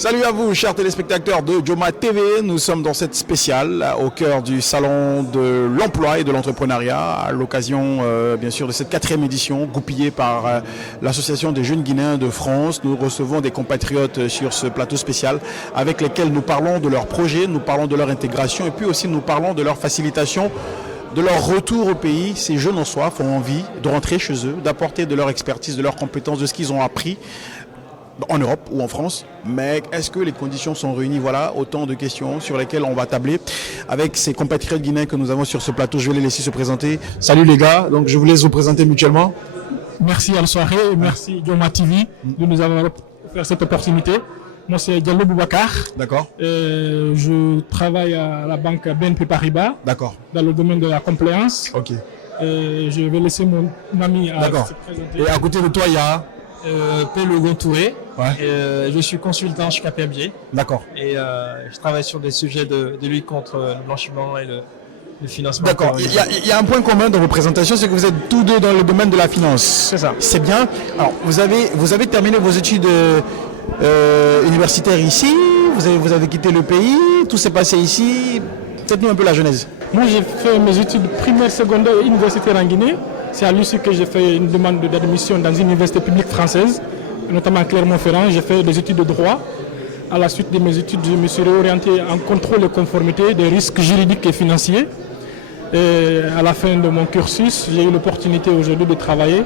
Salut à vous, chers téléspectateurs de Joma TV. Nous sommes dans cette spéciale au cœur du salon de l'emploi et de l'entrepreneuriat, à l'occasion bien sûr de cette 4e édition goupillée par l'Association des jeunes Guinéens de France. Nous recevons des compatriotes sur ce plateau spécial avec lesquels nous parlons de leurs projets, nous parlons de leur intégration et puis aussi nous parlons de leur facilitation, de leur retour au pays. Ces jeunes en soif ont envie de rentrer chez eux, d'apporter de leur expertise, de leurs compétences, de ce qu'ils ont appris en Europe ou en France, mais est-ce que les conditions sont réunies? Voilà autant de questions sur lesquelles on va tabler avec ces compatriotes guinéens que nous avons sur ce plateau. Je vais les laisser se présenter. Salut les gars, donc je vous laisse vous présenter mutuellement. Merci à la soirée, merci Joma TV de nous avoir offert cette opportunité. Moi c'est Diallo Boubacar. D'accord. Je travaille à la banque BNP Paribas. D'accord. Dans le domaine de la compliance. Ok. Je vais laisser mon ami se présenter. Et à côté de toi il y a Pélo Gontouré. Ouais. Je suis consultant chez KPMG. D'accord. Et je travaille sur des sujets de lutte contre le blanchiment et le financement. D'accord. Il y a un point commun dans vos présentations, c'est que vous êtes tous deux dans le domaine de la finance. C'est ça. C'est bien. Alors vous avez terminé vos études universitaires ici, vous avez quitté le pays, tout s'est passé ici. Faites-nous un peu la genèse. Moi j'ai fait mes études primaires, secondaires et universitaires en Guinée. C'est à l'issue que j'ai fait une demande d'admission dans une université publique française, notamment à Clermont-Ferrand. J'ai fait des études de droit. À la suite de mes études, je me suis réorienté en contrôle et conformité des risques juridiques et financiers. Et à la fin de mon cursus, j'ai eu l'opportunité aujourd'hui de travailler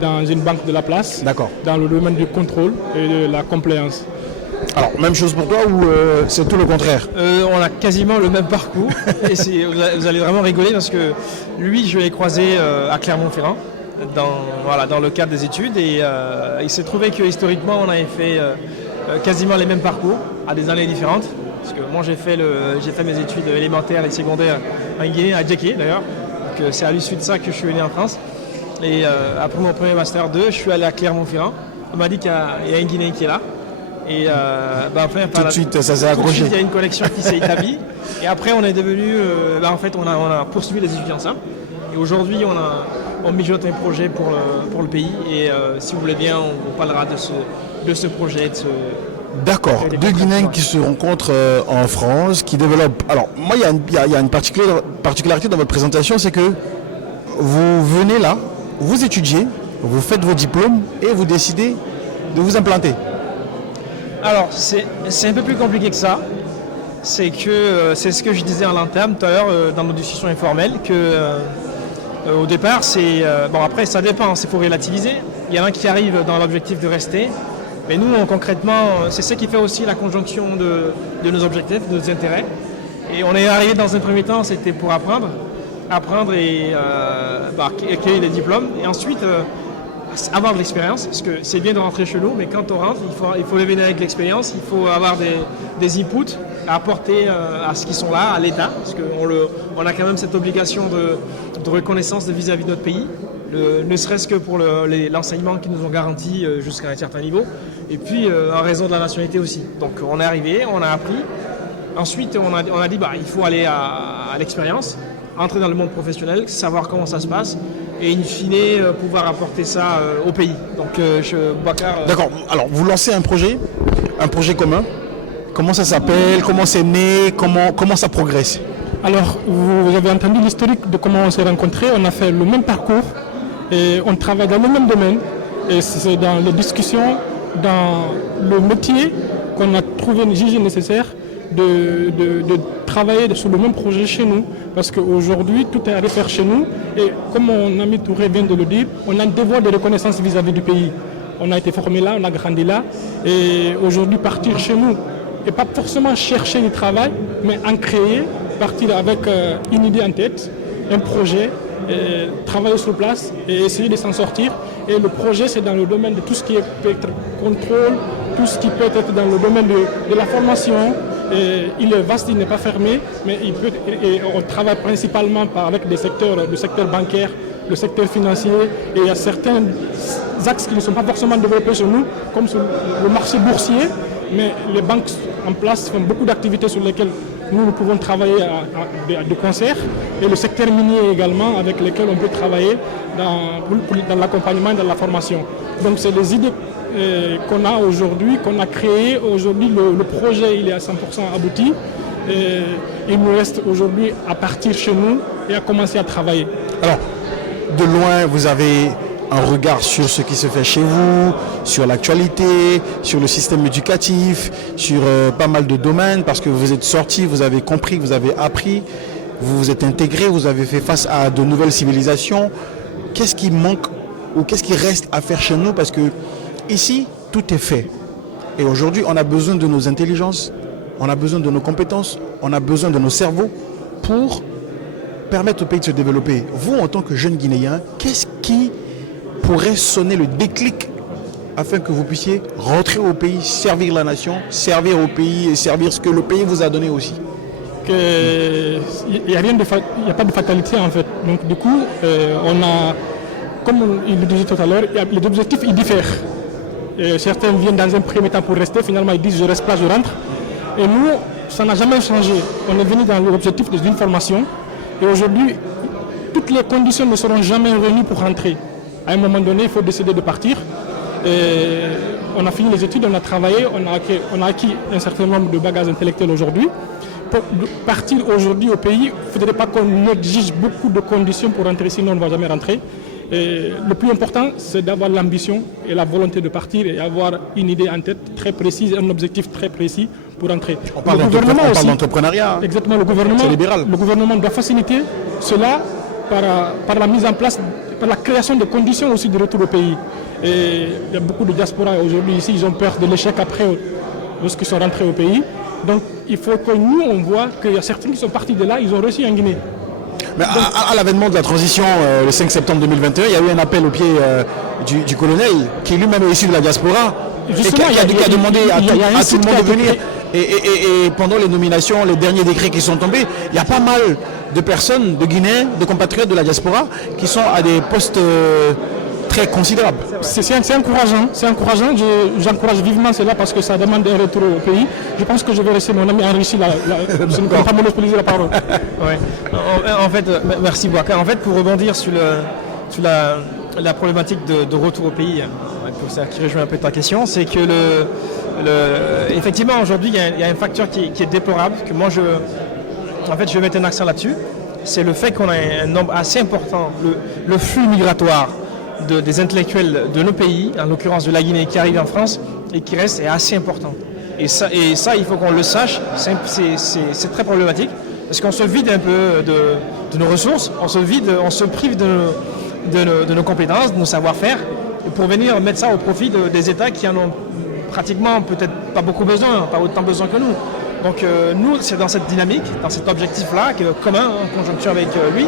dans une banque de la place, dans le domaine du contrôle et de la compliance. Alors, même chose pour toi ou c'est tout le contraire? On a quasiment le même parcours. Et vous allez vraiment rigoler parce que lui, je l'ai croisé à Clermont-Ferrand dans le cadre des études. Et il s'est trouvé que historiquement, on avait fait quasiment les mêmes parcours à des années différentes. Parce que moi, j'ai fait mes études élémentaires et secondaires en Guinée, à Djeké d'ailleurs. Donc c'est à l'issue de ça que je suis venu en France. Et après mon premier master 2, je suis allé à Clermont-Ferrand. On m'a dit qu'il y a un Guinéen qui est là. Et après, tout de suite, ça s'est accroché. Il y a une connexion qui s'est établie. Et après, on est devenu. En fait, on a poursuivi les études ensemble. Et aujourd'hui, on mijote un projet pour le pays. Et si vous voulez bien, on parlera de ce projet. D'accord. Deux Guinéens qui se rencontrent en France, qui développent. Alors, moi, il y a une particularité dans votre présentation, c'est que vous venez là, vous étudiez, vous faites vos diplômes et vous décidez de vous implanter. Alors, c'est un peu plus compliqué que ça. C'est ce que je disais en l'entame tout à l'heure dans nos discussions informelles, que au départ, après, ça dépend, il faut relativiser. Il y en a qui arrivent dans l'objectif de rester. Mais nous, concrètement, c'est ce qui fait aussi la conjonction de nos objectifs, de nos intérêts. Et on est arrivé dans un premier temps, c'était pour apprendre et acquérir les diplômes. Et ensuite, avoir de l'expérience, parce que c'est bien de rentrer chez nous, mais quand on rentre, il faut venir avec l'expérience, il faut avoir des inputs à apporter à ceux qui sont là, à l'État, parce qu'on a quand même cette obligation de reconnaissance vis-à-vis de notre pays, ne serait-ce que pour l'enseignement qu'ils nous ont garanti jusqu'à un certain niveau, et puis en raison de la nationalité aussi. Donc on est arrivé, on a appris, ensuite on a dit il faut aller à l'expérience, entrer dans le monde professionnel, savoir comment ça se passe, et in fine pouvoir apporter ça au pays. Donc Boubacar... D'accord, alors vous lancez un projet commun. Comment ça s'appelle? Comment c'est né? Comment ça progresse? Alors, vous avez entendu l'historique de comment on s'est rencontrés. On a fait le même parcours et on travaille dans le même domaine. Et c'est dans les discussions, dans le métier qu'on a jugé nécessaire de travailler sur le même projet chez nous, parce qu'aujourd'hui tout est à refaire chez nous et comme mon ami Touré vient de le dire, on a un devoir de reconnaissance vis-à-vis du pays. On a été formé là, on a grandi là et aujourd'hui partir chez nous et pas forcément chercher du travail, mais en créer, partir avec une idée en tête, un projet, travailler sur place et essayer de s'en sortir. Et le projet, c'est dans le domaine de tout ce qui peut être contrôle, tout ce qui peut être dans le domaine de la formation. Il est vaste, il n'est pas fermé, mais on travaille principalement avec le secteur bancaire, le secteur financier, et il y a certains axes qui ne sont pas forcément développés chez nous, comme sur le marché boursier, mais les banques en place font beaucoup d'activités sur lesquelles nous pouvons travailler de concert, et le secteur minier également, avec lesquels on peut travailler dans l'accompagnement et dans la formation. Donc c'est des idées qu'on a aujourd'hui, qu'on a créé. Aujourd'hui, le projet il est à 100% abouti. Et il nous reste aujourd'hui à partir chez nous et à commencer à travailler. Alors, de loin, vous avez un regard sur ce qui se fait chez vous, sur l'actualité, sur le système éducatif, sur pas mal de domaines, parce que vous êtes sortis, vous avez compris, vous avez appris, vous vous êtes intégrés, vous avez fait face à de nouvelles civilisations. Qu'est-ce qui manque ou qu'est-ce qui reste à faire chez nous? Parce que ici, tout est fait. Et aujourd'hui, on a besoin de nos intelligences, on a besoin de nos compétences, on a besoin de nos cerveaux pour permettre au pays de se développer. Vous, en tant que jeune Guinéen, qu'est-ce qui pourrait sonner le déclic afin que vous puissiez rentrer au pays, servir la nation, servir au pays et servir ce que le pays vous a donné aussi? Il n'y a pas de fatalité en fait. Donc du coup, on a, comme il le disait tout à l'heure, les objectifs ils diffèrent. Certains viennent dans un premier temps pour rester, finalement ils disent je reste pas, je rentre. Et nous, ça n'a jamais changé. On est venu dans l'objectif d'une formation et aujourd'hui, toutes les conditions ne seront jamais réunies pour rentrer. À un moment donné, il faut décider de partir. Et on a fini les études, on a travaillé, on a acquis un certain nombre de bagages intellectuels aujourd'hui. Pour partir aujourd'hui au pays, il ne faudrait pas qu'on exige beaucoup de conditions pour rentrer, sinon on ne va jamais rentrer. Et le plus important, c'est d'avoir l'ambition et la volonté de partir et avoir une idée en tête très précise, un objectif très précis pour rentrer. On parle d'entrepreneuriat. Exactement, c'est libéral. Le gouvernement doit faciliter cela par la mise en place, par la création de conditions aussi de retour au pays. Et il y a beaucoup de diaspora aujourd'hui ici, ils ont peur de l'échec après, lorsqu'ils sont rentrés au pays. Donc il faut que nous, on voit qu'il y a certains qui sont partis de là, ils ont réussi en Guinée. Mais à l'avènement de la transition, le 5 septembre 2021, il y a eu un appel au pied du colonel, qui lui-même est issu de la diaspora, et qui a demandé à tout le monde de venir. Et pendant les nominations, les derniers décrets qui sont tombés, il y a pas mal de personnes, de Guinéens, de compatriotes de la diaspora, qui sont à des postes très considérables. C'est encourageant, j'encourage vivement cela parce que ça demande un retour au pays. Je pense que je vais laisser mon ami enrichir je ne peux pas monopoliser la parole. Ouais. En fait, merci Boubacar. En fait, pour rebondir sur la problématique de retour au pays, pour ça qui rejoint un peu ta question, c'est que effectivement aujourd'hui il y a un facteur qui est déplorable, que moi je vais mettre un accent là-dessus, c'est le fait qu'on a un nombre assez important, le flux migratoire des intellectuels de nos pays, en l'occurrence de la Guinée, qui arrivent en France et qui reste est assez important. Et ça, il faut qu'on le sache, c'est très problématique, parce qu'on se vide un peu de nos ressources, on se prive de nos compétences, de nos savoir-faire, pour venir mettre ça au profit des États qui en ont pratiquement peut-être pas beaucoup besoin, pas autant besoin que nous. Donc nous, c'est dans cette dynamique, dans cet objectif-là, commun, en conjonction avec lui,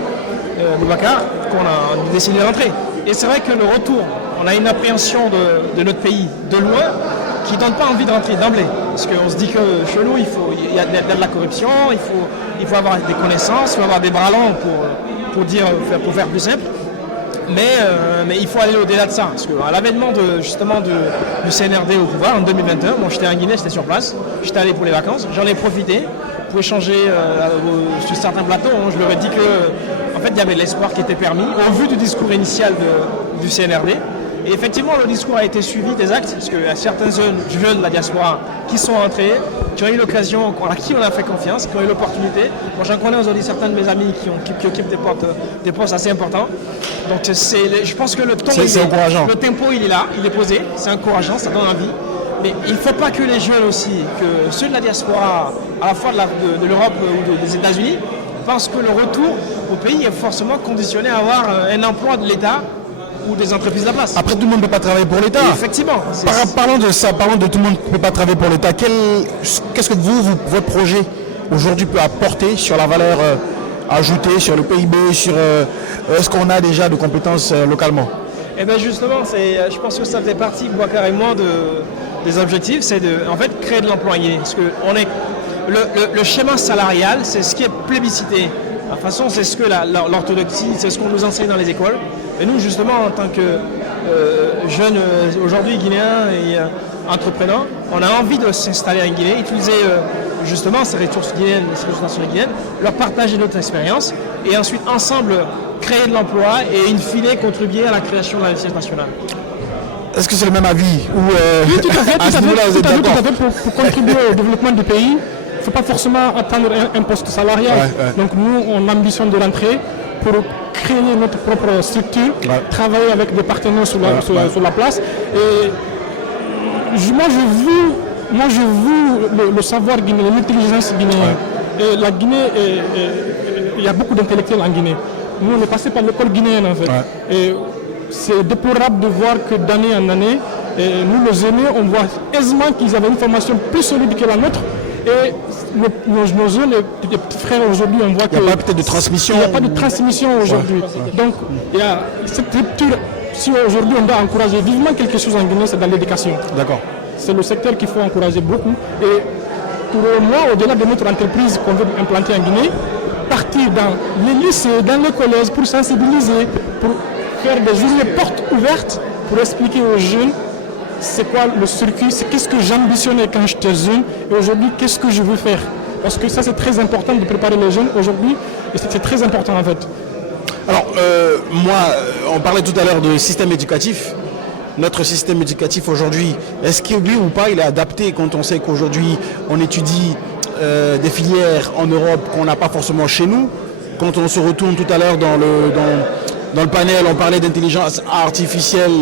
Boubacar, qu'on a décidé de rentrer. Et c'est vrai que le retour, on a une appréhension de notre pays de loin qui ne donne pas envie de rentrer d'emblée. Parce qu'on se dit que chez nous, il y a de la corruption, il faut avoir des connaissances, il faut avoir des bras longs pour faire plus simple. Mais il faut aller au-delà de ça. Parce qu'à l'avènement du CNRD au pouvoir en 2021, moi j'étais en Guinée, j'étais sur place, j'étais allé pour les vacances, j'en ai profité pour échanger sur certains plateaux. Je leur ai dit que en fait, il y avait de l'espoir qui était permis au vu du discours initial du CNRD. Et effectivement, le discours a été suivi des actes, parce qu'il y a certains jeunes de la diaspora qui sont entrés, qui ont eu l'occasion, à qui on a fait confiance, qui ont eu l'opportunité. Moi, j'en connais aujourd'hui certains de mes amis qui occupent des postes assez importants. Donc, je pense que le tempo, il est là, il est posé, c'est encourageant, ça donne envie. Mais il ne faut pas que les jeunes aussi, que ceux de la diaspora, à la fois de l'Europe ou des États-Unis, pensent que le retour au pays est forcément conditionné à avoir un emploi de l'État ou des entreprises de la place. Après, tout le monde ne peut pas travailler pour l'État. Effectivement. Parlons de ça, parlons de tout le monde ne peut pas travailler pour l'État. Qu'est-ce que votre projet aujourd'hui peut apporter sur la valeur ajoutée, sur le PIB, sur ce qu'on a déjà de compétences localement? Eh bien justement, je pense que ça fait partie, Boubacar et moi, des objectifs, c'est de créer de l'employé. Parce que le schéma salarial, c'est ce qui est plébiscité. De toute façon, c'est ce que l'orthodoxie, c'est ce qu'on nous enseigne dans les écoles. Et nous, justement, en tant que jeunes aujourd'hui guinéens et entrepreneurs, on a envie de s'installer en Guinée, utiliser justement ces ressources guinéennes, ces ressources nationales guinéennes, leur partager notre expérience et ensuite ensemble créer de l'emploi et in fine contribuer à la création de la richesse nationale. Est-ce que c'est le même avis ou Oui, tout à fait, à ce niveau-là, vous êtes d'accord? pour contribuer au développement du pays. Il ne faut pas forcément attendre un poste salarial. Donc nous, on ambitionne de rentrer pour créer notre propre structure, travailler avec des partenaires sur la place. Et moi, je veux le savoir guinéen, l'intelligence guinéenne. Et la Guinée, il y a beaucoup d'intellectuels en Guinée. Nous, on est passé par l'école guinéenne en fait. Et c'est déplorable de voir que d'année en année, nous les aînés, on voit aisément qu'ils avaient une formation plus solide que la nôtre. Et nos jeunes, les petits frères aujourd'hui, on voit qu'il n'y a pas peut-être de transmission. Il n'y a pas de transmission aujourd'hui. Donc, il y a cette rupture. Si aujourd'hui on doit encourager vivement quelque chose en Guinée, c'est dans l'éducation. D'accord. C'est le secteur qu'il faut encourager beaucoup. Et pour moi, au-delà de notre entreprise qu'on veut implanter en Guinée, partir dans les lycées, dans les collèges pour sensibiliser, pour faire des journées portes ouvertes, pour expliquer aux jeunes c'est quoi le circuit, c'est qu'est-ce que j'ambitionnais quand j'étais jeune et aujourd'hui qu'est-ce que je veux faire. Parce que ça c'est très important de préparer les jeunes aujourd'hui et c'est très important en fait. Alors on parlait tout à l'heure de système éducatif. Notre système éducatif aujourd'hui, est-ce qu'il oublie ou pas, il est adapté quand on sait qu'aujourd'hui on étudie des filières en Europe qu'on n'a pas forcément chez nous. Quand on se retourne tout à l'heure dans le panel, on parlait d'intelligence artificielle,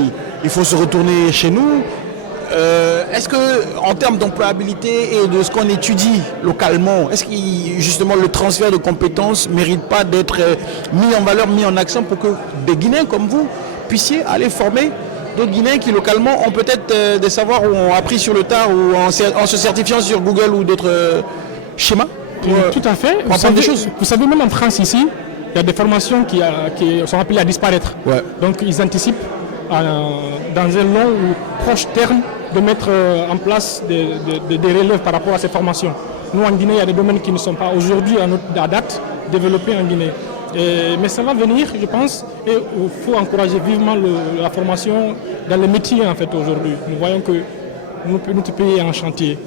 il faut se retourner chez nous. Est-ce que, en termes d'employabilité et de ce qu'on étudie localement, est-ce que justement le transfert de compétences ne mérite pas d'être mis en valeur, mis en accent pour que des Guinéens comme vous puissiez aller former d'autres Guinéens qui localement ont peut-être des savoirs ou ont appris sur le tard ou en se certifiant sur Google ou d'autres schémas tout à fait. Vous savez, même en France ici, il y a des formations qui sont appelées à disparaître. Donc ils anticipent dans un long ou proche terme de mettre en place des relèves par rapport à ces formations. Nous en Guinée, il y a des domaines qui ne sont pas aujourd'hui à date développés en Guinée. Mais ça va venir, je pense, et il faut encourager vivement la formation dans les métiers en fait aujourd'hui. Nous voyons que notre pays est en chantier.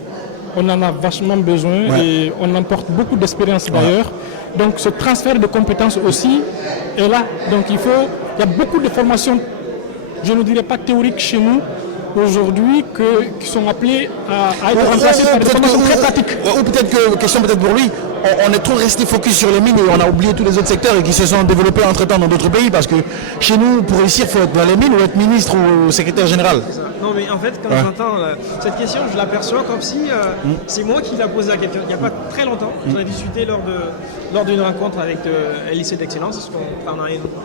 On en a vachement besoin et on emporte beaucoup d'expérience d'ailleurs. Donc ce transfert de compétences aussi est là. Donc il y a beaucoup de formations, je ne dirais pas théoriques chez nous aujourd'hui, qui sont appelées à être remplacées par des formations très pratiques. Ou peut-être que, question peut-être pour lui, on est trop resté focus sur les mines et on a oublié tous les autres secteurs et qui se sont développés entre-temps dans d'autres pays parce que chez nous, pour réussir, il faut être dans les mines ou être ministre ou secrétaire général. Non mais en fait, quand j'entends cette question, je l'aperçois comme si c'est moi qui l'ai posée à quelqu'un. Il n'y a pas très longtemps, j'en ai discuté lors d'une rencontre avec un lycée d'excellence.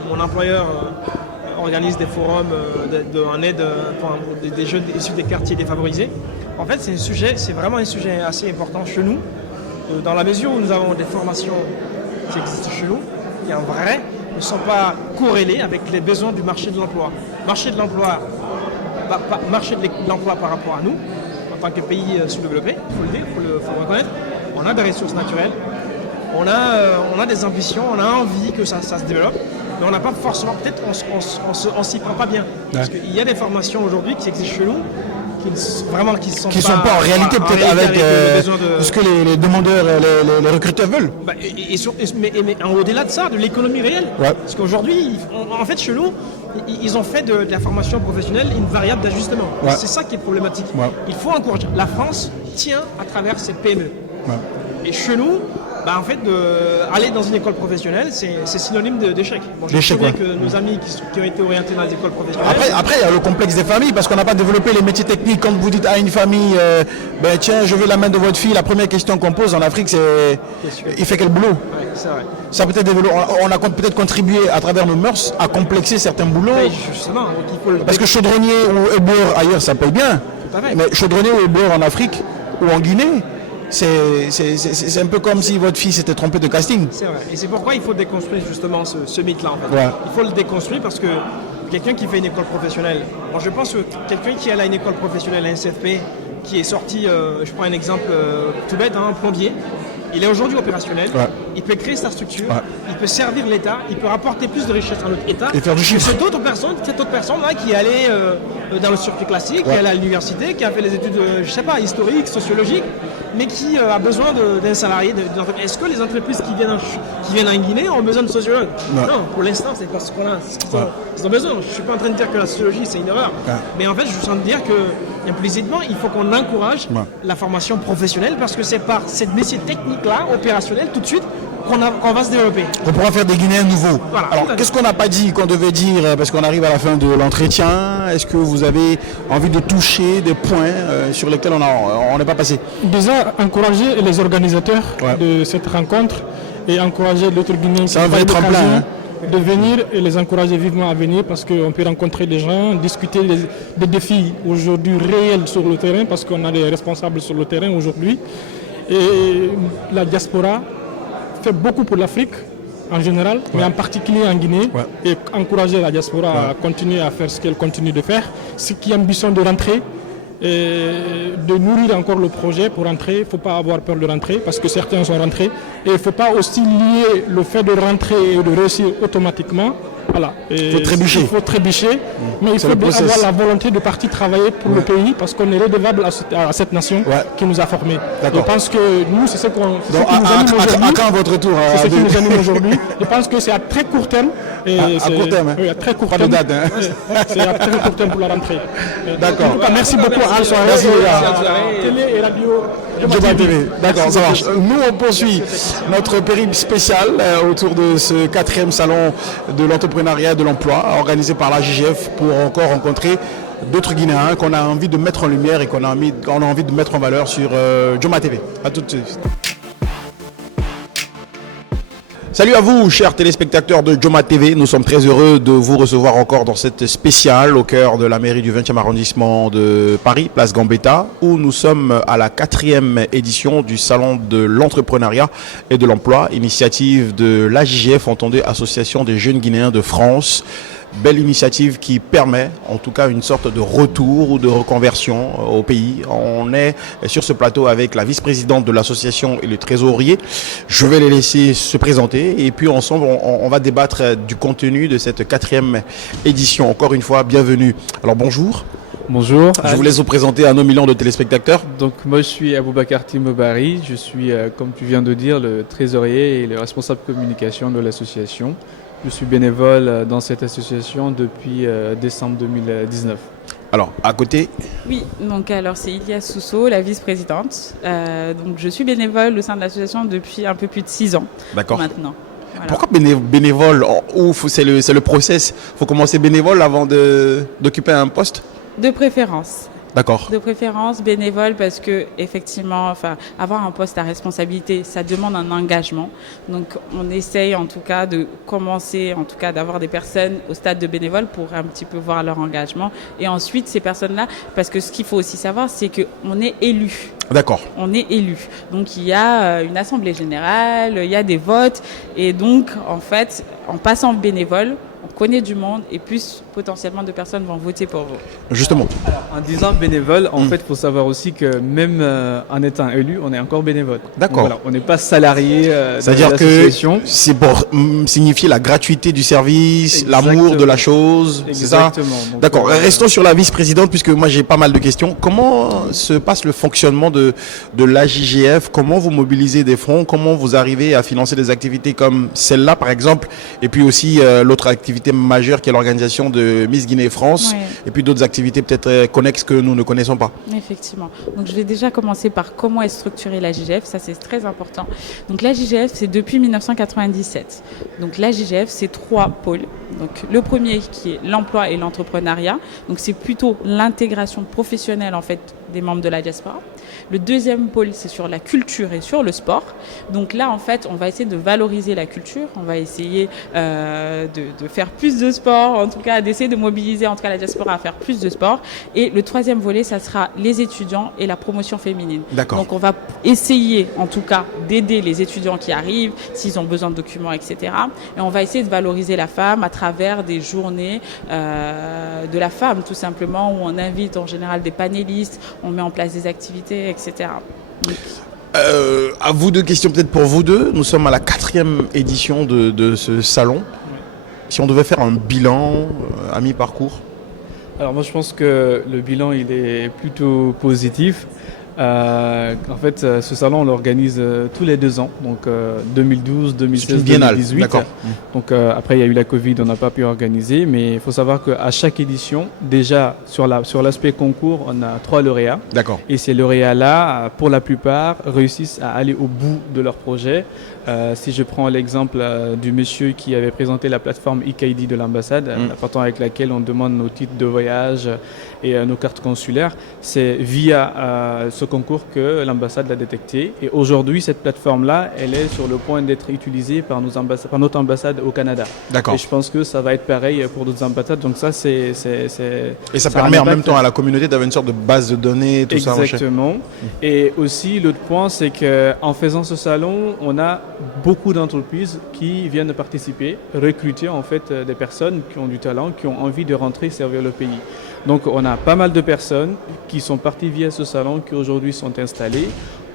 Mon employeur organise des forums en aide pour des jeunes issus des quartiers défavorisés. En fait, c'est vraiment un sujet assez important chez nous, dans la mesure où nous avons des formations qui existent chez nous, qui en vrai ne sont pas corrélées avec les besoins du marché de l'emploi. Marché de l'emploi par rapport à nous, en tant que pays sous-développé, il faut le dire, il faut le reconnaître, on a des ressources naturelles, on a des ambitions, on a envie que ça se développe, mais on n'a pas forcément, peut-être on s'y prend pas bien. Parce qu'il y a des formations aujourd'hui qui existent chez nous, qui ne sont pas en réalité peut-être avec ce que les demandeurs, les recruteurs veulent. Mais au-delà de ça, de l'économie réelle. Parce qu'aujourd'hui, en fait, chez nous, ils ont fait de la formation professionnelle une variable d'ajustement. C'est ça qui est problématique. Il faut encourager. La France tient à travers ses PME. Et chez nous, en fait, aller dans une école professionnelle, c'est synonyme d'échec. Je me souviens que nos amis qui ont été orientés dans les écoles professionnelles... Après, il y a le complexe des familles, parce qu'on n'a pas développé les métiers techniques. Quand vous dites à une famille, tiens, je veux la main de votre fille, la première question qu'on pose en Afrique, c'est il fait quel boulot? C'est vrai. Ça on a peut-être contribué à travers nos mœurs à complexer certains boulots. Justement, parce que chaudronnier ou éboueur ailleurs, ça paye bien. Mais chaudronnier ou éboueur en Afrique ou en Guinée, c'est un peu comme si votre fille s'était trompée de casting. C'est vrai. Et c'est pourquoi il faut déconstruire justement ce mythe-là. En fait. Il faut le déconstruire parce que quelqu'un qui fait une école professionnelle, je pense que quelqu'un qui a une école professionnelle, un CFP, qui est sorti, je prends un exemple tout bête, un plombier, il est aujourd'hui opérationnel, il peut créer sa structure, il peut servir l'État, il peut rapporter plus de richesse à notre État. Et faire du chiffre. C'est cette autre personne là qui est allée dans le circuit classique, qui est allée à l'université, qui a fait les études, historiques, sociologiques. mais qui a besoin d'un salarié. Est-ce que les entreprises qui viennent en Guinée ont besoin de sociologues? Non, pour l'instant, c'est parce qu'on a ce qu'ils ont besoin. Je ne suis pas en train de dire que la sociologie, c'est une erreur. Mais en fait, je suis en train de dire que implicitement, il faut qu'on encourage la formation professionnelle parce que c'est par cette métier technique-là, opérationnelle, tout de suite, qu'on va se développer. On pourra faire des Guinéens nouveaux. Voilà, alors, qu'est-ce qu'on n'a pas dit, qu'on devait dire, parce qu'on arrive à la fin de l'entretien? Est-ce que vous avez envie de toucher des points sur lesquels on n'est pas passé? Déjà, encourager les organisateurs de cette rencontre et encourager d'autres Guinéens qui un vrai tremplin, de venir et les encourager vivement à venir parce qu'on peut rencontrer des gens, discuter des défis aujourd'hui réels sur le terrain parce qu'on a des responsables sur le terrain aujourd'hui. Et la diaspora fait beaucoup pour l'Afrique en général, mais en particulier en Guinée, et encourager la diaspora à continuer à faire ce qu'elle continue de faire, ce qui est ambition de rentrer, et de nourrir encore le projet pour rentrer. Il ne faut pas avoir peur de rentrer parce que certains sont rentrés, et il ne faut pas aussi lier le fait de rentrer et de réussir automatiquement. Voilà. Il faut trébucher. Il faut trébucher, mais il faut avoir la volonté de partir travailler pour le pays parce qu'on est redevable à cette nation qui nous a formés. Je pense que nous, c'est ce qui nous anime aujourd'hui. À quand votre tour? C'est ce qui nous anime aujourd'hui. Je pense que c'est à très court terme. À court terme, oui, à très court terme. Pas de date. C'est à très court terme pour la rentrée. D'accord. En tout cas, merci beaucoup à Al-Soirée, télé et radio. Joma TV. D'accord, ça marche. Nous, on poursuit notre périple spécial autour de ce 4e salon de l'entrepreneuriat et de l'emploi organisé par la JGF pour encore rencontrer d'autres Guinéens qu'on a envie de mettre en lumière et qu'on a envie de mettre en valeur sur Joma TV. À tout de suite. Salut à vous, chers téléspectateurs de Joma TV. Nous sommes très heureux de vous recevoir encore dans cette spéciale au cœur de la mairie du 20e arrondissement de Paris, place Gambetta, où nous sommes à la 4e édition du Salon de l'entrepreneuriat et de l'emploi, initiative de l'AJGF, entendue Association des jeunes Guinéens de France. Belle initiative qui permet en tout cas une sorte de retour ou de reconversion au pays. On est sur ce plateau avec la vice-présidente de l'association et le trésorier. Je vais les laisser se présenter et puis ensemble on va débattre du contenu de cette 4e édition. Encore une fois, bienvenue. Alors bonjour. Bonjour. Je vous laisse vous présenter à nos millions de téléspectateurs. Donc moi je suis Aboubacar Timobari, je suis comme tu viens de dire le trésorier et le responsable communication de l'association. Je suis bénévole dans cette association depuis décembre 2019. Alors, à côté? Oui, donc alors c'est Ilias Sousso, la vice-présidente. Donc je suis bénévole au sein de l'association depuis un peu plus de 6 ans. D'accord. Maintenant. Voilà. Pourquoi bénévole? C'est le process. Il faut commencer bénévole avant d'occuper un poste? De préférence. D'accord. De préférence bénévole parce que effectivement, avoir un poste à responsabilité, ça demande un engagement. Donc on essaye en tout cas de commencer, en tout cas d'avoir des personnes au stade de bénévole pour un petit peu voir leur engagement. Et ensuite ces personnes-là, parce que ce qu'il faut aussi savoir, c'est qu'on est élu. D'accord. On est élu. Donc il y a une assemblée générale, il y a des votes. Et donc en fait, en passant bénévole, on connaît du monde et plus potentiellement de personnes vont voter pour vous. Justement. En disant bénévole, en fait, il faut savoir aussi que même en étant élu, on est encore bénévole. D'accord. Voilà, on n'est pas salarié c'est-à-dire que c'est pour signifier la gratuité du service, l'amour de la chose, c'est ça? Exactement. D'accord. Restons sur la vice-présidente puisque moi j'ai pas mal de questions. Comment se passe le fonctionnement de l'AJGF? Comment vous mobilisez des fonds? Comment vous arrivez à financer des activités comme celle-là par exemple? Et puis aussi l'autre activité majeure qui est l'organisation de Miss Guinée-France, et puis d'autres activités peut-être connexes que nous ne connaissons pas. Effectivement. Donc je vais déjà commencer par comment est structurée la JGF, ça c'est très important. Donc la JGF c'est depuis 1997. Donc la JGF c'est 3 pôles. Donc le premier qui est l'emploi et l'entrepreneuriat. Donc c'est plutôt l'intégration professionnelle en fait des membres de la diaspora. Le deuxième pôle, c'est sur la culture et sur le sport. Donc là, en fait, on va essayer de valoriser la culture. On va essayer de faire plus de sport, en tout cas d'essayer de mobiliser en tout cas la diaspora à faire plus de sport. Et le troisième volet, ça sera les étudiants et la promotion féminine. D'accord. Donc on va essayer en tout cas d'aider les étudiants qui arrivent, s'ils ont besoin de documents, etc. Et on va essayer de valoriser la femme à travers des journées de la femme, tout simplement, où on invite en général des panélistes, on met en place des activités, etc. Donc, à vous deux questions peut-être pour vous deux. Nous sommes à la 4e édition de ce salon. Si on devait faire un bilan à mi-parcours. Alors moi je pense que le bilan il est plutôt positif. En fait, ce salon, on l'organise tous les 2 ans, donc 2012, 2016, biennale, 2018. d'accord. Donc après, il y a eu la Covid, on n'a pas pu organiser, mais il faut savoir qu'à chaque édition, déjà sur l'aspect concours, on a 3 lauréats. D'accord. Et ces lauréats-là, pour la plupart, réussissent à aller au bout de leur projet. Si je prends l'exemple du monsieur qui avait présenté la plateforme e-KID de l'ambassade, la plateforme avec laquelle on demande nos titres de voyage et nos cartes consulaires, c'est via ce concours que l'ambassade l'a détecté. Et aujourd'hui, cette plateforme-là, elle est sur le point d'être utilisée par notre ambassade au Canada. D'accord. Et je pense que ça va être pareil pour d'autres ambassades. Donc ça, Et ça permet en même temps à la communauté d'avoir une sorte de base de données, tout ça. Exactement. Et aussi, l'autre point, c'est qu'en faisant ce salon, on a beaucoup d'entreprises qui viennent participer, recruter en fait des personnes qui ont du talent, qui ont envie de rentrer servir le pays. Donc on a pas mal de personnes qui sont parties via ce salon, qui aujourd'hui sont installées.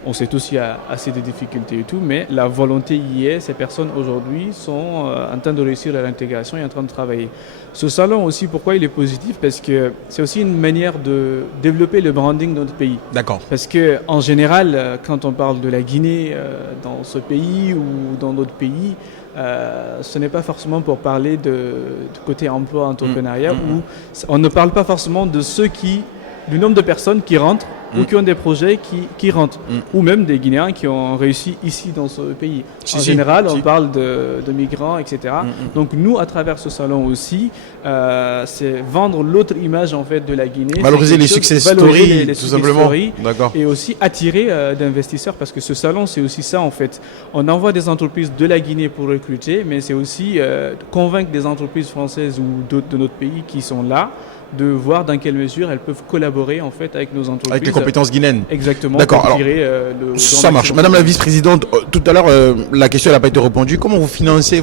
On sait tous qu'il y a assez de difficultés et tout, mais la volonté y est. Ces personnes aujourd'hui sont en train de réussir à l'intégration et en train de travailler. Ce salon aussi, pourquoi il est positif? Parce que c'est aussi une manière de développer le branding de notre pays. D'accord. Parce que en général, quand on parle de la Guinée dans ce pays ou dans d'autres pays, ce n'est pas forcément pour parler de côté emploi, entrepreneuriat, où on ne parle pas forcément de du nombre de personnes qui rentrent ou qui ont des projets qui rentrent, ou même des Guinéens qui ont réussi ici dans ce pays. En général, on parle de migrants, etc. Donc nous, à travers ce salon aussi, c'est vendre l'autre image en fait de la Guinée. Valoriser les success stories, tout simplement. D'accord. Et aussi attirer d'investisseurs, parce que ce salon, c'est aussi ça en fait. On envoie des entreprises de la Guinée pour recruter, mais c'est aussi convaincre des entreprises françaises ou d'autres de notre pays qui sont là, de voir dans quelle mesure elles peuvent collaborer en fait avec nos entreprises. Avec les compétences guinéennes. Exactement. D'accord. Pour tirer, ça marche. Madame la vice-présidente, tout à l'heure, la question n'a pas été répondue. Comment vous financez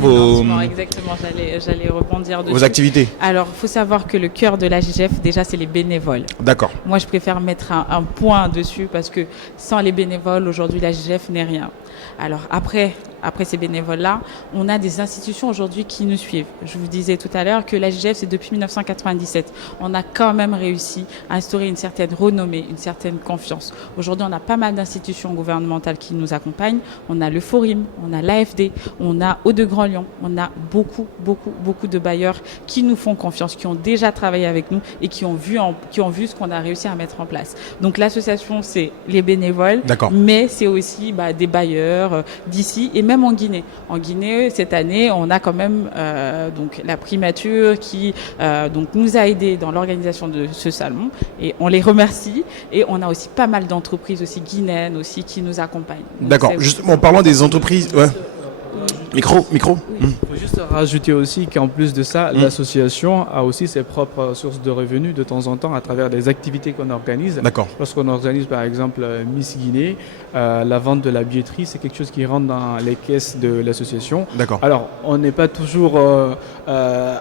Exactement, j'allais répondre dessus. Vos activités? Alors, il faut savoir que le cœur de l'AJGF, déjà, c'est les bénévoles. D'accord. Moi, je préfère mettre un point dessus parce que sans les bénévoles, aujourd'hui, l'AJGF n'est rien. Alors, après ces bénévoles-là, on a des institutions aujourd'hui qui nous suivent. Je vous disais tout à l'heure que l'AJGF, c'est depuis 1997. On a quand même réussi à instaurer une certaine renommée, une certaine confiance. Aujourd'hui, on a pas mal d'institutions gouvernementales qui nous accompagnent. On a le Forum, on a l'AFD, on a Hauts-de-Grand Lyon. On a beaucoup de bailleurs qui nous font confiance, qui ont déjà travaillé avec nous et qui ont vu ce qu'on a réussi à mettre en place. Donc, l'association, c'est les bénévoles, mais c'est aussi des bailleurs d'ici et même en Guinée. En Guinée, cette année, on a quand même donc la primature qui donc nous a aidés dans l'organisation de ce salon et on les remercie. Et on a aussi pas mal d'entreprises aussi guinéennes aussi qui nous accompagnent. D'accord. Justement, en parlant des entreprises... Ouais. Micro. Il faut juste rajouter aussi qu'en plus de ça, l'association a aussi ses propres sources de revenus de temps en temps à travers des activités qu'on organise. D'accord. Lorsqu'on organise par exemple Miss Guinée, la vente de la billetterie, c'est quelque chose qui rentre dans les caisses de l'association. D'accord. Alors, on n'est pas toujours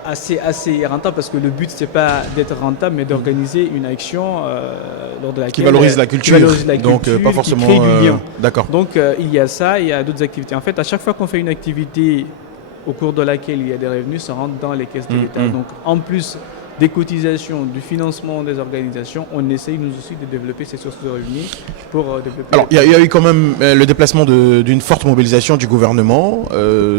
assez rentable parce que le but, c'est pas d'être rentable, mais d'organiser une action lors de laquelle... Qui valorise la culture. Donc, pas forcément... Qui crée du lien. D'accord. Donc, il y a ça, il y a d'autres activités. En fait, à chaque fois qu'on fait une activité au cours de laquelle il y a des revenus, ça rentre dans les caisses de l'État. Donc, en plus des cotisations, du financement des organisations, on essaye nous aussi de développer ces sources de revenus pour développer... Alors, il y a eu quand même le déplacement d'une forte mobilisation du gouvernement.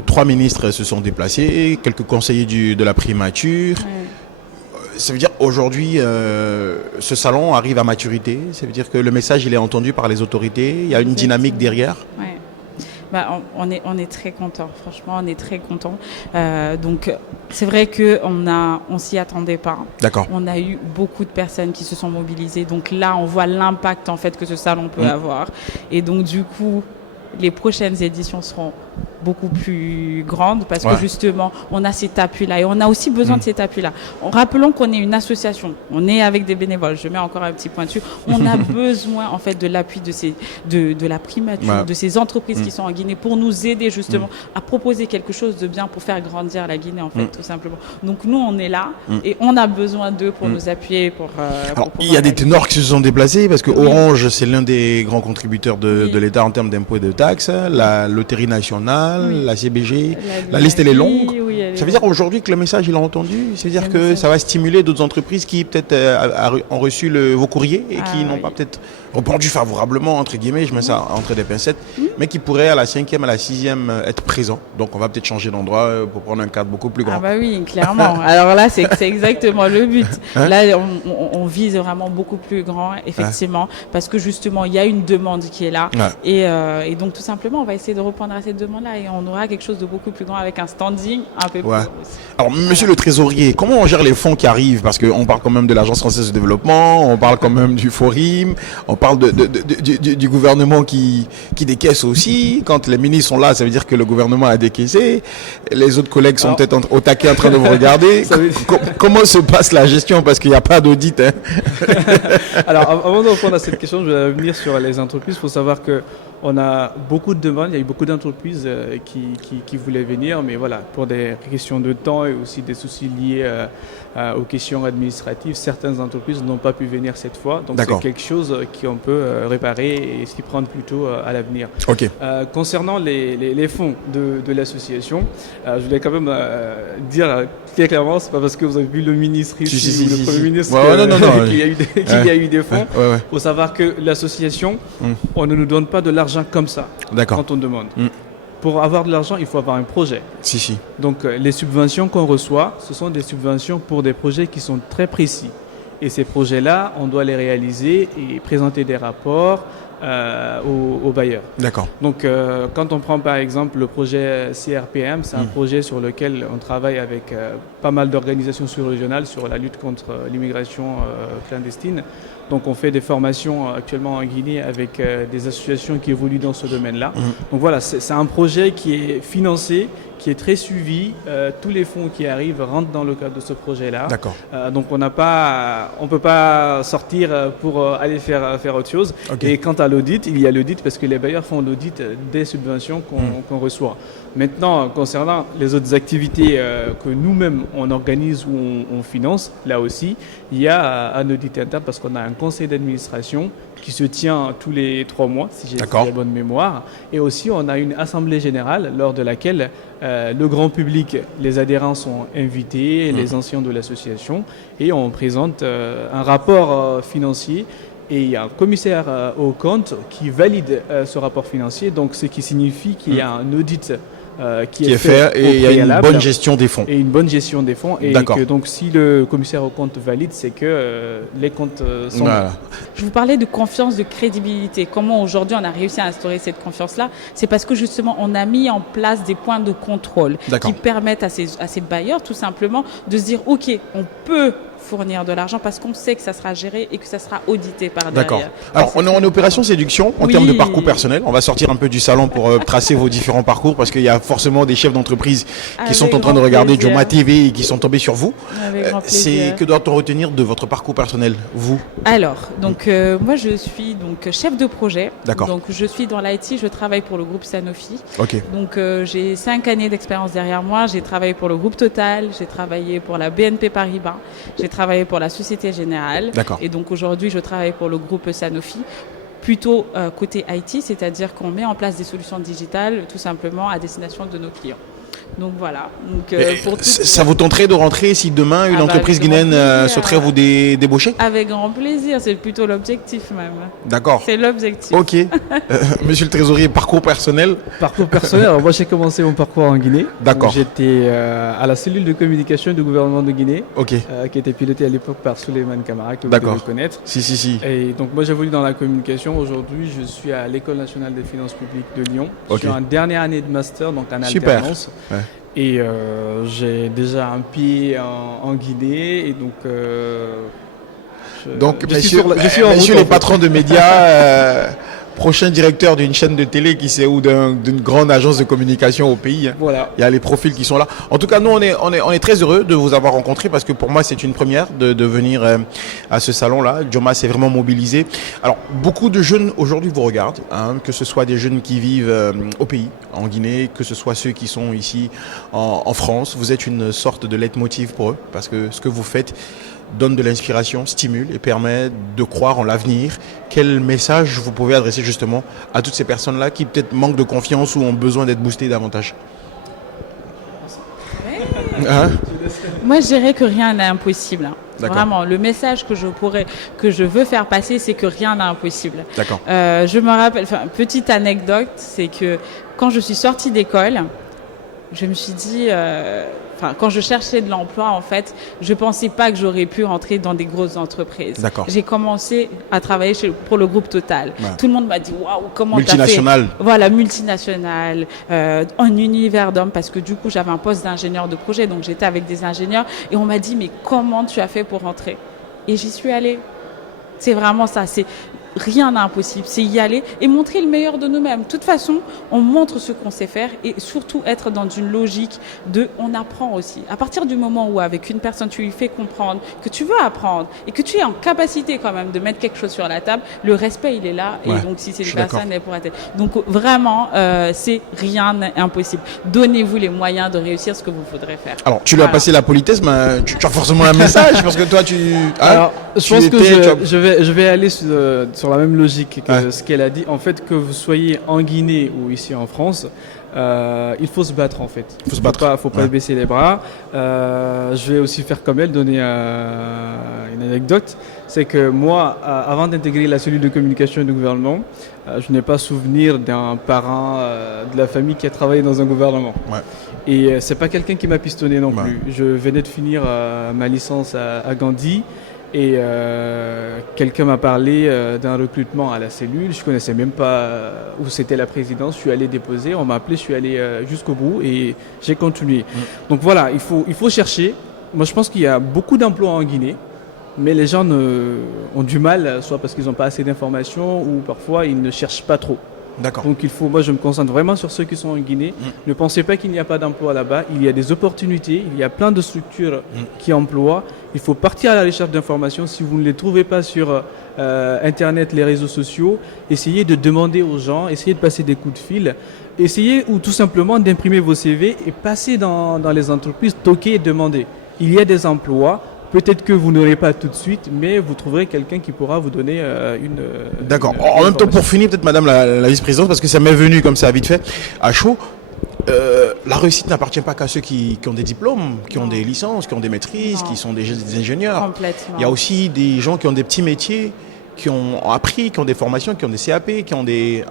3 ministres se sont déplacés, quelques conseillers de la primature. Ça veut dire aujourd'hui, ce salon arrive à maturité. Ça veut dire que le message, il est entendu par les autorités. Il y a une dynamique derrière. Ouais. On est très contents, franchement, on est très contents. Donc, c'est vrai qu'on s'y attendait pas. D'accord. On a eu beaucoup de personnes qui se sont mobilisées. Donc là, on voit l'impact en fait que ce salon peut avoir. Et donc, du coup, les prochaines éditions seront beaucoup plus grande parce que justement on a cet appui-là et on a aussi besoin de cet appui-là. Rappelons qu'on est une association, on est avec des bénévoles, je mets encore un petit point dessus, on a besoin en fait de l'appui de la primature, de ces entreprises qui sont en Guinée pour nous aider justement à proposer quelque chose de bien pour faire grandir la Guinée en fait tout simplement. Donc nous on est là et on a besoin d'eux pour nous appuyer Alors, il y a des ténors qui se sont déplacés parce que Orange c'est l'un des grands contributeurs de l'État en termes d'impôts et de taxes, la loterie nationale, la CBG, la liste elle est longue. Ça veut dire aujourd'hui que le message il est entendu, c'est-à-dire que ça va stimuler d'autres entreprises qui peut-être ont reçu vos courriers et qui n'ont pas peut-être répondu favorablement, entre guillemets, je mets ça entre des pincettes, mais qui pourraient à la 5e, à la 6e être présents. Donc on va peut-être changer d'endroit pour prendre un cadre beaucoup plus grand. Ah bah oui, clairement. Alors là, c'est exactement le but. Là, on vise vraiment beaucoup plus grand, effectivement, parce que justement, il y a une demande qui est là. Et donc, tout simplement, on va essayer de répondre à cette demande-là et on aura quelque chose de beaucoup plus grand avec un standing un peu plus gros aussi. Alors, monsieur le trésorier, comment on gère les fonds qui arrivent? Parce qu'on parle quand même de l'Agence française de développement, on parle quand même du Forim, on parle du gouvernement qui décaisse aussi. Quand les ministres sont là, ça veut dire que le gouvernement a décaissé. Les autres collègues sont peut-être au taquet en train de vous regarder. Comment se passe la gestion? Parce qu'il n'y a pas d'audit. Alors, avant de répondre à cette question, je vais revenir sur les entreprises. Il faut savoir que on a beaucoup de demandes, il y a eu beaucoup d'entreprises qui voulaient venir, mais voilà, pour des questions de temps et aussi des soucis liés aux questions administratives, certaines entreprises n'ont pas pu venir cette fois. Donc c'est quelque chose qu'on peut réparer et s'y prendre plutôt à l'avenir. Concernant les fonds de l'association, je voulais quand même dire très clairement, c'est pas parce que vous avez vu le ministre ici ou le Premier ministre qu'il y a eu des fonds. Il faut savoir que l'association, on ne nous donne pas de l'argent comme ça quand on demande. Pour avoir de l'argent, il faut avoir un projet. Donc les subventions qu'on reçoit, ce sont des subventions pour des projets qui sont très précis. Et ces projets-là, on doit les réaliser et présenter des rapports aux bailleurs. Donc quand on prend par exemple le projet CRPM, c'est un projet sur lequel on travaille avec pas mal d'organisations sous-régionales sur la lutte contre l'immigration clandestine. Donc on fait des formations actuellement en Guinée avec des associations qui évoluent dans ce domaine-là. Donc voilà, c'est un projet qui est financé, qui est très suivi. Tous les fonds qui arrivent rentrent dans le cadre de ce projet-là. Donc on ne peut pas sortir pour aller faire autre chose. Et quant à l'audit, il y a l'audit parce que les bailleurs font l'audit des subventions qu'on reçoit. Maintenant, concernant les autres activités que nous-mêmes on organise ou on finance, là aussi, il y a un audit interne parce qu'on a un conseil d'administration qui se tient tous les 3 mois, si j'ai la bonne mémoire. Et aussi, on a une assemblée générale lors de laquelle le grand public, les adhérents sont invités, les anciens de l'association, et on présente un rapport financier. Et il y a un commissaire au compte qui valide ce rapport financier, donc ce qui signifie qu'il y a un audit qui est fait et il y a une bonne gestion des fonds. Et une bonne gestion des fonds. Et que, donc si le commissaire au compte valide, c'est que les comptes sont bons. Je vous parlais de confiance, de crédibilité. Comment aujourd'hui on a réussi à instaurer cette confiance-là? C'est parce que justement on a mis en place des points de contrôle qui permettent à ces bailleurs tout simplement de se dire ok, on peut fournir de l'argent parce qu'on sait que ça sera géré et que ça sera audité par derrière. Alors, on est en opération séduction en termes de parcours personnel. On va sortir un peu du salon pour tracer vos différents parcours parce qu'il y a forcément des chefs d'entreprise qui sont en train de regarder Joma TV et qui sont tombés sur vous. Que doit-on retenir de votre parcours personnel, vous? Alors, donc moi je suis donc chef de projet. Donc je suis dans l'IT, je travaille pour le groupe Sanofi. Donc j'ai 5 années d'expérience derrière moi. J'ai travaillé pour le groupe Total, j'ai travaillé pour la BNP Paribas, j'ai travaillé pour la Société Générale. Et donc aujourd'hui, je travaille pour le groupe Sanofi, plutôt côté IT, c'est-à-dire qu'on met en place des solutions digitales tout simplement à destination de nos clients. Donc voilà. Donc, ça vous tenterait de rentrer si demain une entreprise guinéenne souhaiterait vous débaucher? Avec grand plaisir, c'est plutôt l'objectif même. D'accord. C'est l'objectif. Ok. Monsieur le trésorier, parcours personnel? Parcours personnel, alors moi j'ai commencé mon parcours en Guinée. J'étais à la cellule de communication du gouvernement de Guinée, qui était pilotée à l'époque par Souleymane Camara, que vous devez connaître. Et donc moi j'évolue dans la communication. Aujourd'hui je suis à l'École nationale des finances publiques de Lyon. Je suis en dernière année de master, donc en alternance. Et j'ai déjà un pied en Guinée et donc messieurs les patrons de médias, prochain directeur d'une chaîne de télé ou d'une grande agence de communication au pays. Il y a les profils qui sont là. En tout cas, nous, on est très heureux de vous avoir rencontré parce que pour moi, c'est une première de venir à ce salon-là. Joma s'est vraiment mobilisé. Alors, beaucoup de jeunes aujourd'hui vous regardent, que ce soit des jeunes qui vivent au pays, en Guinée, que ce soit ceux qui sont ici en France. Vous êtes une sorte de leitmotiv pour eux parce que ce que vous faites donne de l'inspiration, stimule et permet de croire en l'avenir. Quel message vous pouvez adresser justement à toutes ces personnes-là qui peut-être manquent de confiance ou ont besoin d'être boostées davantage? Moi, je dirais que rien n'est impossible. D'accord. Vraiment, le message que je veux faire passer, c'est que rien n'est impossible. D'accord. Je me rappelle, petite anecdote, c'est que quand je suis sortie d'école, je me suis dit, quand je cherchais de l'emploi, en fait, je pensais pas que j'aurais pu rentrer dans des grosses entreprises. D'accord. J'ai commencé à travailler pour le groupe Total. Ouais. Tout le monde m'a dit, waouh, comment t'as fait? Multinationale. Voilà, multinationale, en univers d'hommes, parce que du coup, j'avais un poste d'ingénieur de projet, donc j'étais avec des ingénieurs, et on m'a dit, mais comment tu as fait pour rentrer? Et j'y suis allée. C'est vraiment ça, c'est rien n'est impossible, c'est y aller et montrer le meilleur de nous-mêmes. De toute façon, on montre ce qu'on sait faire et surtout être dans une logique on apprend aussi. À partir du moment où avec une personne, tu lui fais comprendre que tu veux apprendre et que tu es en capacité quand même de mettre quelque chose sur la table, le respect, il est là. Ouais, et donc, si c'est je une suis d'accord. personne, elle pourra être... Donc, vraiment, c'est rien n'est impossible. Donnez-vous les moyens de réussir ce que vous voudrez faire. Alors, tu lui as Voilà. passé la politesse, mais tu as forcément un message parce que toi, Alors, je tu pense que étais- tu as- je vais aller sur la même logique que Ouais. ce qu'elle a dit. En fait, que vous soyez en Guinée ou ici en France, il faut se battre en fait. Faut se battre. Faut pas Ouais. baisser les bras. Je vais aussi faire comme elle, donner une anecdote. C'est que moi, avant d'intégrer la cellule de communication du gouvernement, je n'ai pas souvenir d'un parent de la famille qui a travaillé dans un gouvernement. Ouais. Et c'est pas quelqu'un qui m'a pistonné non Ouais. plus. Je venais de finir ma licence à Gandhi. Et quelqu'un m'a parlé d'un recrutement à la cellule. Je connaissais même pas où c'était la présidence. Je suis allé déposer, on m'a appelé, je suis allé jusqu'au bout et j'ai continué. Donc voilà, il faut chercher. Moi, je pense qu'il y a beaucoup d'emplois en Guinée, mais les gens ont du mal, soit parce qu'ils n'ont pas assez d'informations ou parfois ils ne cherchent pas trop. D'accord. Donc moi je me concentre vraiment sur ceux qui sont en Guinée. Ne pensez pas qu'il n'y a pas d'emploi là-bas. Il y a des opportunités, il y a plein de structures qui emploient. Il faut partir à la recherche d'informations. Si vous ne les trouvez pas sur Internet, les réseaux sociaux, essayez de demander aux gens, essayez de passer des coups de fil. Essayez ou tout simplement d'imprimer vos CV et passer dans les entreprises, toquer et demander. Il y a des emplois. Peut-être que vous n'aurez pas tout de suite, mais vous trouverez quelqu'un qui pourra vous donner D'accord. une En même temps, information. pour finir, peut-être Madame la vice-présidente, parce que ça m'est venu comme ça vite fait, à chaud. La réussite n'appartient pas qu'à ceux qui ont des diplômes, qui ont des licences, qui ont des maîtrises, Non. qui sont des ingénieurs. Complètement. Il y a aussi des gens qui ont des petits métiers, qui ont appris, qui ont des formations, qui ont des CAP, qui ont des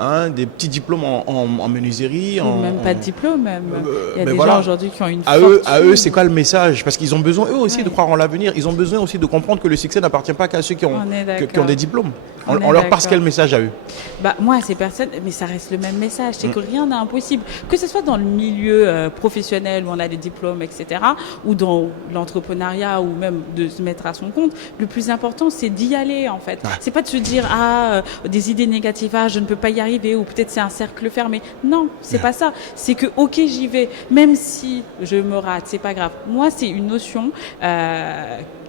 petits diplômes en menuiserie. Ou même pas de diplôme, même. Il y a mais des voilà. gens aujourd'hui qui ont une À fortune. eux, c'est quoi le message? Parce qu'ils ont besoin, eux aussi, Ouais. de croire en l'avenir. Ils ont besoin aussi de comprendre que le succès n'appartient pas qu'à ceux qui ont On est qui ont d'accord. des diplômes. On est On leur passe d'accord. quel message à eux? Moi, à ces personnes, mais ça reste le même message, c'est que rien n'est impossible. Que ce soit dans le milieu professionnel où on a des diplômes, etc., ou dans l'entrepreneuriat, ou même de se mettre à son compte, le plus important, c'est d'y aller, en fait. Ouais. C'est pas de se dire, des idées négatives, je ne peux pas y arriver, ou peut-être c'est un cercle fermé. Non, c'est pas ça. C'est que, ok, j'y vais, même si je me rate, c'est pas grave. Moi, c'est une notion,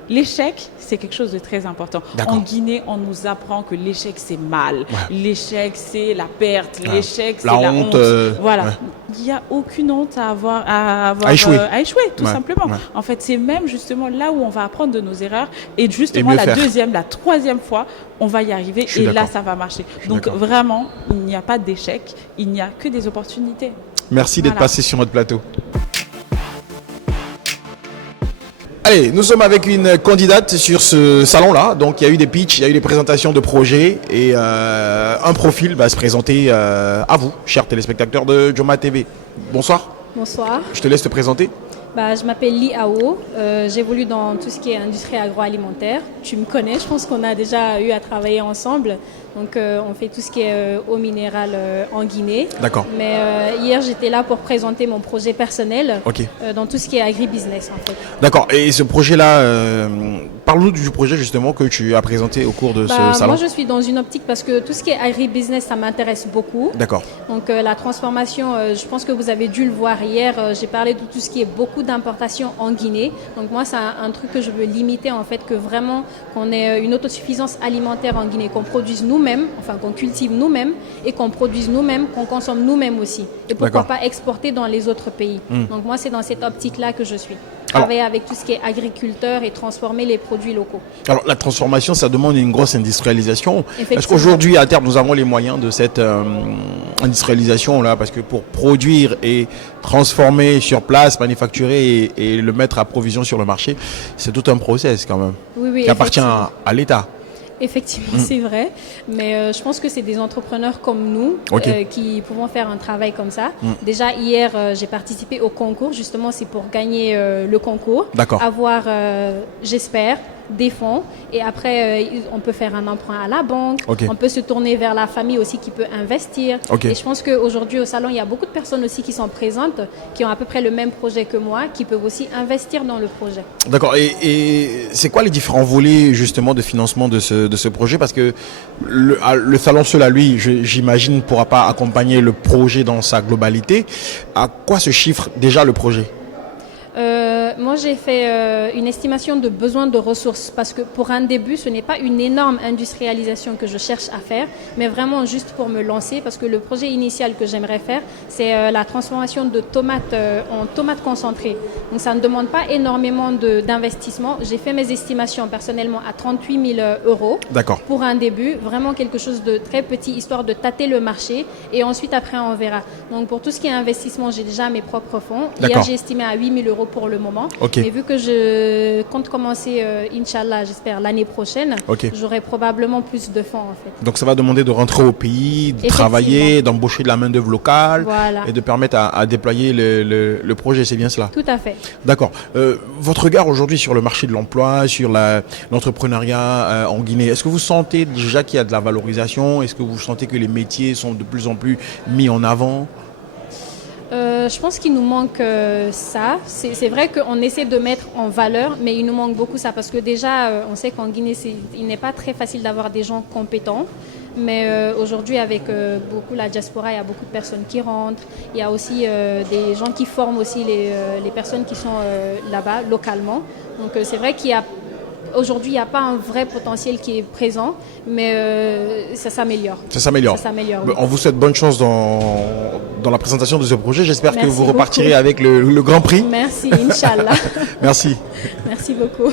l'échec, c'est quelque chose de très important. D'accord. En Guinée, on nous apprend que l'échec, c'est mal. L'échec, c'est la perte. Ouais. L'échec, c'est La la honte, honte. Voilà. ouais. Il n'y a aucune honte à avoir, à échouer. tout Ouais, simplement. ouais. En fait, c'est même justement là où on va apprendre de nos erreurs. Et Et justement, mieux la faire. deuxième, la troisième fois, on va y arriver. Je suis Et là, d'accord. ça va marcher. suis Donc, d'accord. vraiment, il n'y a pas d'échec. Il n'y a que des opportunités. Merci d'être Voilà. passé sur notre plateau. Allez, nous sommes avec une candidate sur ce salon-là. Donc, il y a eu des pitchs, il y a eu des présentations de projets et un profil va se présenter à vous, chers téléspectateurs de Joma TV. Bonsoir, Bonsoir, je te laisse te présenter. je m'appelle Li Ao, j'évolue dans tout ce qui est industrie agroalimentaire. Tu me connais, je pense qu'on a déjà eu à travailler ensemble. Donc on fait tout ce qui est eau minérale en Guinée. D'accord. Mais hier j'étais là pour présenter mon projet personnel Ok. dans tout ce qui est agribusiness en fait. D'accord. Et ce projet-là, parle-nous du projet justement que tu as présenté au cours de ce salon. Moi je suis dans une optique parce que tout ce qui est agribusiness ça m'intéresse beaucoup. D'accord. Donc la transformation, je pense que vous avez dû le voir hier, j'ai parlé de tout ce qui est beaucoup d'importations en Guinée. Donc moi c'est un truc que je veux limiter en fait, que vraiment qu'on ait une autosuffisance alimentaire en Guinée, qu'on produise nous-mêmes, enfin qu'on cultive nous-mêmes et qu'on produise nous-mêmes, qu'on consomme nous-mêmes aussi. Et pourquoi D'accord. pas exporter dans les autres pays. Donc moi c'est dans cette optique-là que je suis. travailler avec tout ce qui est agriculteur et transformer les produits locaux. Alors la transformation, ça demande une grosse industrialisation. Est-ce Effectivement. qu'aujourd'hui, à terme, nous avons les moyens de cette industrialisation-là? Parce que pour produire et transformer sur place, manufacturer et le mettre à provision sur le marché, c'est tout un process quand même, Oui, qui appartient effectivement. à l'État. Effectivement, c'est vrai. Mais je pense que c'est des entrepreneurs comme nous Ok. qui pouvons faire un travail comme ça. Déjà, hier, j'ai participé au concours. Justement, c'est pour gagner le concours. D'accord. Avoir, j'espère, des fonds. Et après, on peut faire un emprunt à la banque. Ok. On peut se tourner vers la famille aussi qui peut investir. Ok. Et je pense qu'aujourd'hui, au salon, il y a beaucoup de personnes aussi qui sont présentes, qui ont à peu près le même projet que moi, qui peuvent aussi investir dans le projet. D'accord. Et c'est quoi les différents volets justement de financement de ce projet? Parce que le salon seul à lui, j'imagine, ne pourra pas accompagner le projet dans sa globalité. À quoi se chiffre déjà le projet? Moi, j'ai fait une estimation de besoin de ressources parce que pour un début, ce n'est pas une énorme industrialisation que je cherche à faire, mais vraiment juste pour me lancer parce que le projet initial que j'aimerais faire, c'est la transformation de tomates en tomates concentrées. Donc, ça ne demande pas énormément d'investissement. J'ai fait mes estimations personnellement à 38 000 euros. D'accord. Pour un début, vraiment quelque chose de très petit, histoire de tâter le marché et ensuite après on verra. Donc pour tout ce qui est investissement, j'ai déjà mes propres fonds. Hier, D'accord. j'ai estimé à 8 000 euros pour le moment. Ok. Mais vu que je compte commencer, Inch'Allah, j'espère l'année prochaine, Ok. j'aurai probablement plus de fonds en fait. Donc ça va demander de rentrer au pays, de Effectivement. travailler, d'embaucher de la main-d'œuvre locale Voilà. et de permettre à déployer le projet, c'est bien cela? Tout à fait. D'accord. Votre regard aujourd'hui sur le marché de l'emploi, sur l'entrepreneuriat en Guinée, est-ce que vous sentez déjà qu'il y a de la valorisation? Est-ce que vous sentez que les métiers sont de plus en plus mis en avant? Je pense qu'il nous manque ça. C'est vrai qu'on essaie de mettre en valeur, mais il nous manque beaucoup ça parce que déjà, on sait qu'en Guinée, il n'est pas très facile d'avoir des gens compétents. Mais aujourd'hui, avec beaucoup la diaspora, il y a beaucoup de personnes qui rentrent. Il y a aussi des gens qui forment aussi les personnes qui sont là-bas, localement. Donc c'est vrai qu'il y a aujourd'hui, il n'y a pas un vrai potentiel qui est présent, mais ça s'améliore. Ça s'améliore. Ça s'améliore, oui. On vous souhaite bonne chance dans la présentation de ce projet. J'espère que Merci vous repartirez beaucoup. avec le Grand Prix. Merci, Inch'Allah. Merci. Merci beaucoup.